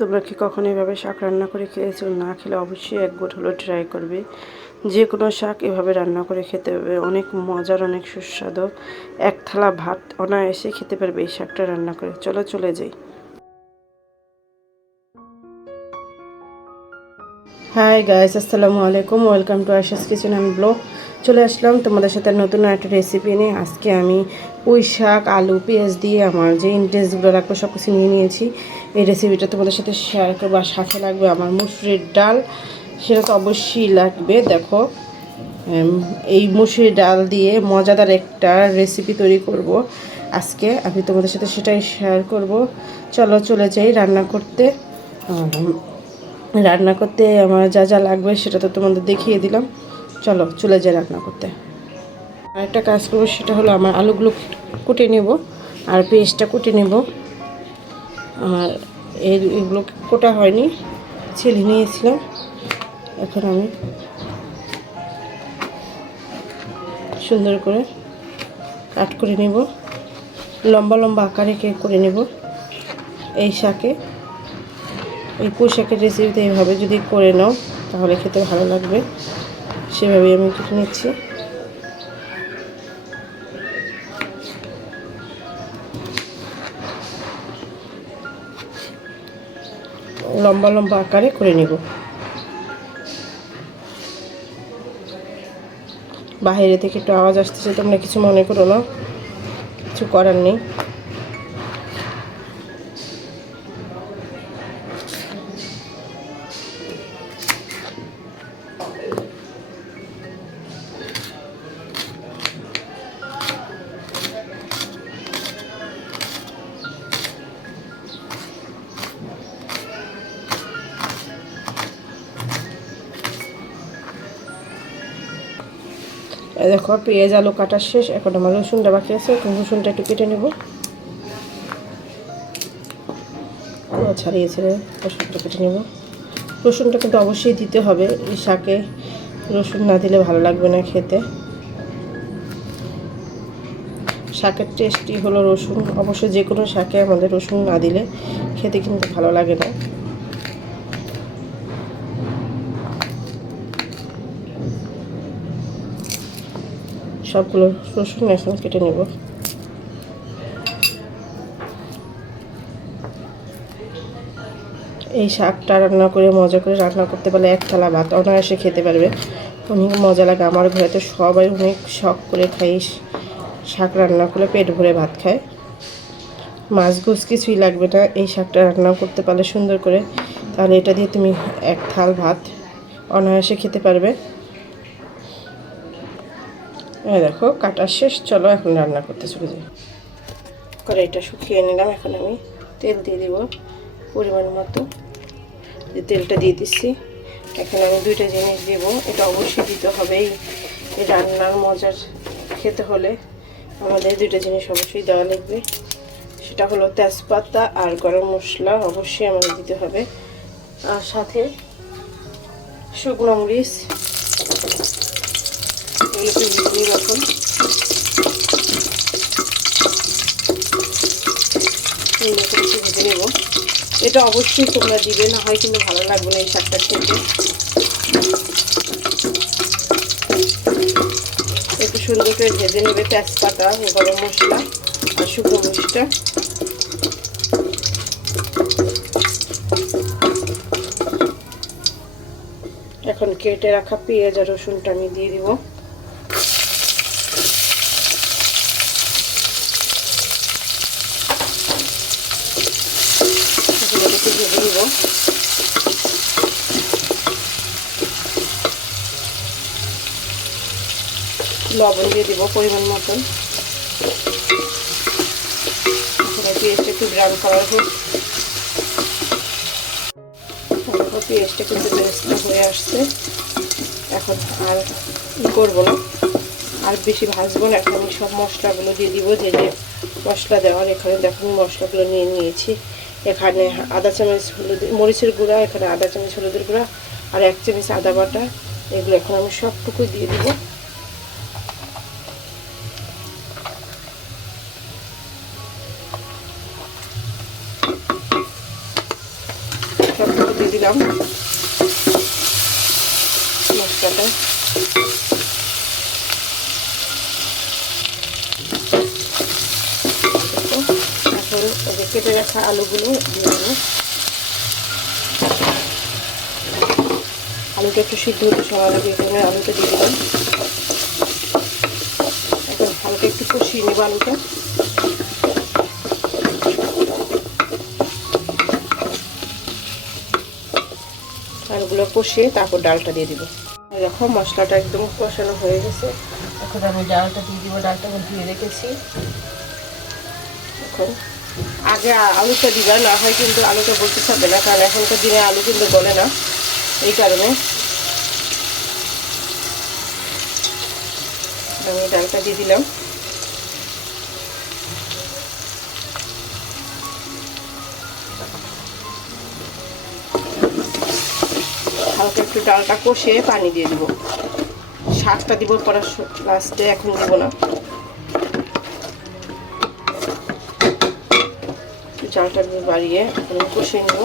তোমরা কি কখনো এভাবে শাক রান্না করে খেয়েছো? না খেলে অবশ্যই একবার হলো ট্রাই করবে। যে কোনো শাক এভাবে রান্না করে খেতে হবে, অনেক মজার, অনেক সুস্বাদু। এক থালা ভাত অনায়াসে খেতে পারবে এই শাকটা রান্না করে। চলো চলে যাই। হাই গাইস, আসসালামু আলাইকুম, welcome to Asha's kitchen and blog. চলে আসলাম তোমাদের সাথে নতুন একটা রেসিপি নিয়ে। আজকে আমি পুঁই শাক, আলু, পেঁয়াজ দিয়ে আমার যে ইনগ্রিডিয়েন্টসগুলো লাগবে সব কিছু নিয়ে নিয়েছি। এই রেসিপিটা তোমাদের সাথে শেয়ার করবো। আর সাথে লাগবে আমার মুসুরির ডাল, সেটা তো অবশ্যই লাগবে। দেখো, এই মুসুরির ডাল দিয়ে মজাদার একটা রেসিপি তৈরি করব আজকে। আমি তোমাদের সাথে সেটাই শেয়ার করব। চলো চলে যাই রান্না করতে। রান্না করতে আমার যা যা লাগবে সেটা তো তোমাদের দেখিয়ে দিলাম। চলো চলে যাই রান্না করতে। আরেকটা কাজ করবো, সেটা হলো আমার আলুগুলো কুটে নেব আর পেঁয়াজটা কুটে নেব। আর এগুলো কোটা হয়নি, ছেলে নিয়েছিলাম। এখন আমি সুন্দর করে কাট করে নেব, লম্বা লম্বা আকারে কেক করে নেব। এই শাকে, এই পুঁই শাকের রেসিপিতে এইভাবে যদি করে নাও তাহলে খেতে ভালো লাগবে। সেভাবেই আমি কেটে নিচ্ছি। লম্বা লম্বা আকারে করে নেব। বাইরে থেকে একটু আওয়াজ আসতেছে, তোমরা কিছু মনে করো না, কিছু করার নেই। দেখো, পেঁয়াজ আলু কাটার শেষ। এখন আমার রসুনটা বাকি আছে, এখন রসুনটা একটু কেটে নেব। ছাড়িয়ে ছেড়ে রসুনটা কেটে নেব। রসুনটা কিন্তু অবশ্যই দিতে হবে এই শাকে, রসুন না দিলে ভালো লাগবে না খেতে। শাকের টেস্টই হলো রসুন। অবশ্য যে কোনো শাকে আমাদের রসুন না দিলে খেতে কিন্তু ভালো লাগে না। সবগুলো রসুন এখন কেটে নেব। এই শাকটা রান্না করে মজা করে রান্না করতে পারলে এক থালা ভাত অনায়াসে খেতে পারবে। অনেক মজা লাগে। আমার ঘরে তো সবাই অনেক শখ করে খাই, শাক রান্না করলে পেট ভরে ভাত খায়। মাছ গোছ কিছুই লাগবে না এই শাকটা রান্না করতে পারলে সুন্দর করে, তাহলে এটা দিয়ে তুমি এক থাল ভাত অনায়াসে খেতে পারবে। দেখো কাটা শেষ, চলো এখন রান্না করতে চলে যাই। কড়াইটা শুকিয়ে নিলাম, এখন আমি তেল দিয়ে দিব পরিমাণ মতো। তেলটা দিয়ে দিচ্ছি। এখন আমি দুইটা জিনিস দেব, এটা অবশ্যই দিতে হবে। এই রান্নার মজার খেতে হলে আমাদের দুইটা জিনিস অবশ্যই দেওয়া লাগবে। সেটা হলো তেজপাতা আর গরম মশলা অবশ্যই আমাদের দিতে হবে। আর সাথে শুকনো মরিচ, এগুলোকে ভেজে রাখুন। ভেজে নেব। এটা অবশ্যই তোমরা দিবে, না হয় কিন্তু ভালো লাগবে না এই শাকটা খেতে। একটু সুন্দর করে ভেজে নেবে তেজপাতা, গরম মশলা আর শুকনো মরিচটা। এখন কেটে রাখা পেঁয়াজ আর রসুনটা আমি দিয়ে দিব। ভেজে দিব। লবণ দিয়ে দিব পরিমাণ মতন। পেঁয়াজটা একটু ব্রাউন কালার হোক। পেঁয়াজটা কিন্তু বেরেস্তা হয়ে আসছে। এখন আর করবো না, আর বেশি ভাজবো না। এখন আমি সব মশলাগুলো দিয়ে দিব, যে যে মশলা দেওয়ার। এখানে দেখুন মশলাগুলো নিয়ে নিয়েছি। এখানে আধা চামচ মরিচের গুঁড়া, এখানে আধা চামচ হলুদের গুঁড়া আর 1 চামচ আদা বাটা। এগুলো এখন আমি সবটুকু দিয়ে দিব। সব দিয়ে দিলাম মশলাটা। এখন ওই যে কেটে রাখা আলুগুলো দিয়ে দেবো। আলুটা একটু সিদ্ধ হতে সময় লাগে, এখানে আলুটা দিয়ে দিলাম। এখন হালকা একটু কষিয়ে নেব আলুটা। আলুগুলো কষিয়ে তারপর ডালটা দিয়ে দিব। দেখো মশলাটা একদম কষানো হয়ে গেছে। এখন আমি ডালটা দিয়ে দিব। ডালটা ধুয়ে রেখেছি। এখন আগে আলুটা দিবা, না হয় কিন্তু আলুটা বলতে চাবে না, কারণ এখনকার দিনে আলু কিন্তু গলে না, এই কারণে আমি ডালটা দিয়ে দিলাম। হালকা একটু ডালটা কষিয়ে পানি দিয়ে দিব। শাকটা দিব পরে লাস্টে, এখন দিব না। চালটা বাড়িয়ে এখন কষিয়ে নেব।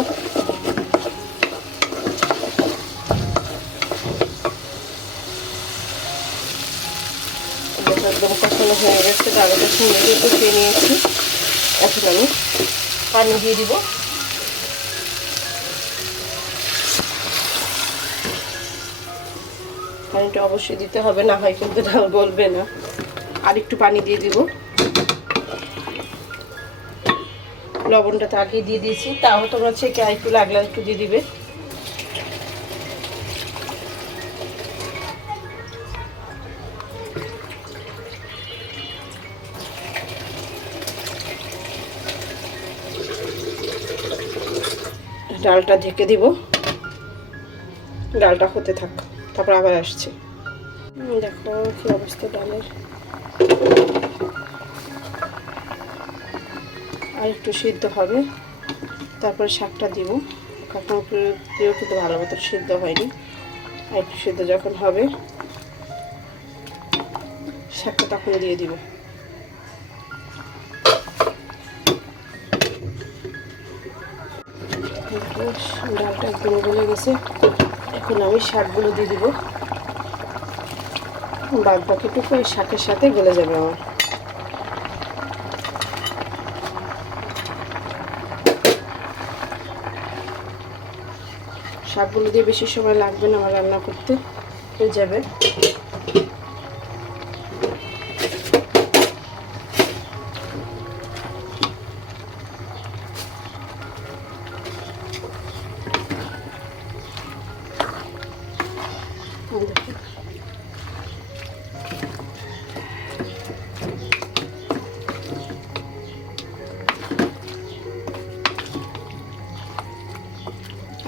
একদম কষানো হয়ে গেছে, ডালটা সুন্দর কষিয়ে নিয়েছি। এখন আমি পানি দিয়ে দিব। পানিটা অবশ্যই দিতে হবে, না হয় কিন্তু ডাল গলবে না। আর একটু পানি দিয়ে দিব। লবণটা তো আগে দিয়ে দিয়েছি, তাও তোমরা ছেঁকে একটু লাগলে একটু দিয়ে দিবে। ডালটা ঢেকে দিব। ডালটা হতে থাক, তারপর আবার আসছে। দেখো কি অবস্থা ডালের। আর একটু সিদ্ধ হবে, তারপর শাকটা দিব। এখন কিন্তু ভালো মতো সিদ্ধ হয়নি। আর একটু সিদ্ধ যখন হবে শাকটা তখন দিয়ে দিব। ডালটা একদম গলে গেছে। এখন আমি শাকগুলো দিয়ে দিব। বাদ বাকিটুকু এই শাকের সাথে গলে যাবে আমার। শাকগুলো দিয়ে বেশি সময় লাগবে না আমার রান্না করতে, হয়ে যাবে।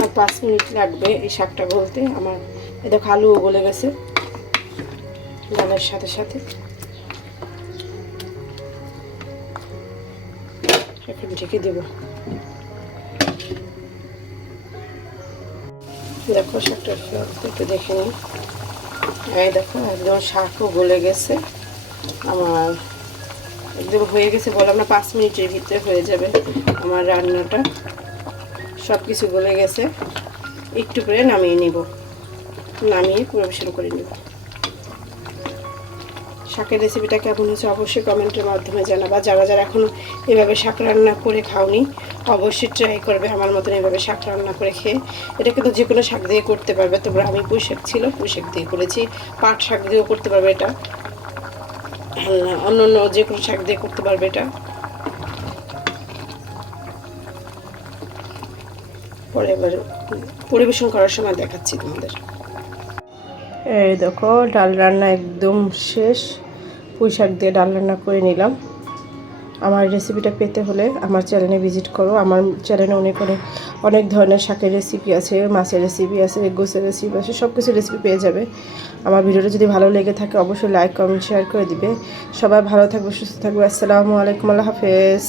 আর 5 মিনিট লাগবে এই শাকটা গলতে আমার। এই দেখো আলুও গলে গেছে ডালের সাথে সাথে। এখন ঢেকে দেব। দেখো শাকটা একটু দেখে নিই। এই দেখো একদম শাকও গলে গেছে আমার, একদম হয়ে গেছে। বললাম না 5 মিনিটের ভিতরে হয়ে যাবে আমার রান্নাটা। সব কিছু গলে গেছে। একটু করে নামিয়ে নিব, নামিয়ে পরিবেশন করে নেব। শাকের রেসিপিটা কেমন হয়েছে অবশ্যই কমেন্টের মাধ্যমে জানাবা। যারা যারা এখনও এভাবে শাক রান্না করে খাওনি অবশ্যই ট্রাই করবে আমার মতন এভাবে শাক রান্না করে খেয়ে। এটা কিন্তু যে কোনো শাক দিয়ে করতে পারবে। তোমরা আমি পুঁই শাক ছিল, পুঁই শাক দিয়ে করেছি। পাট শাক দিয়েও করতে পারবে এটা, অন্য অন্য যে কোনো শাক দিয়ে করতে পারবে এটা। পরে এবার পরিবেশন করার সময় দেখাচ্ছি তোমাদের। এই দেখো ডাল রান্না একদম শেষ। পুঁই শাক দিয়ে ডাল রান্না করে নিলাম। আমার রেসিপিটা পেতে হলে আমার চ্যানেলে ভিজিট করো। আমার চ্যানেলে অনেক ধরনের শাকের রেসিপি আছে, মাছের রেসিপি আছে, গোছের রেসিপি আছে, সব কিছু রেসিপি পেয়ে যাবে। আমার ভিডিওটা যদি ভালো লেগে থাকে অবশ্যই লাইক কমেন্ট শেয়ার করে দিবে। সবাই ভালো থাকবে, সুস্থ থাকবে। আসসালামু আলাইকুম, আল্লাহ হাফেজ।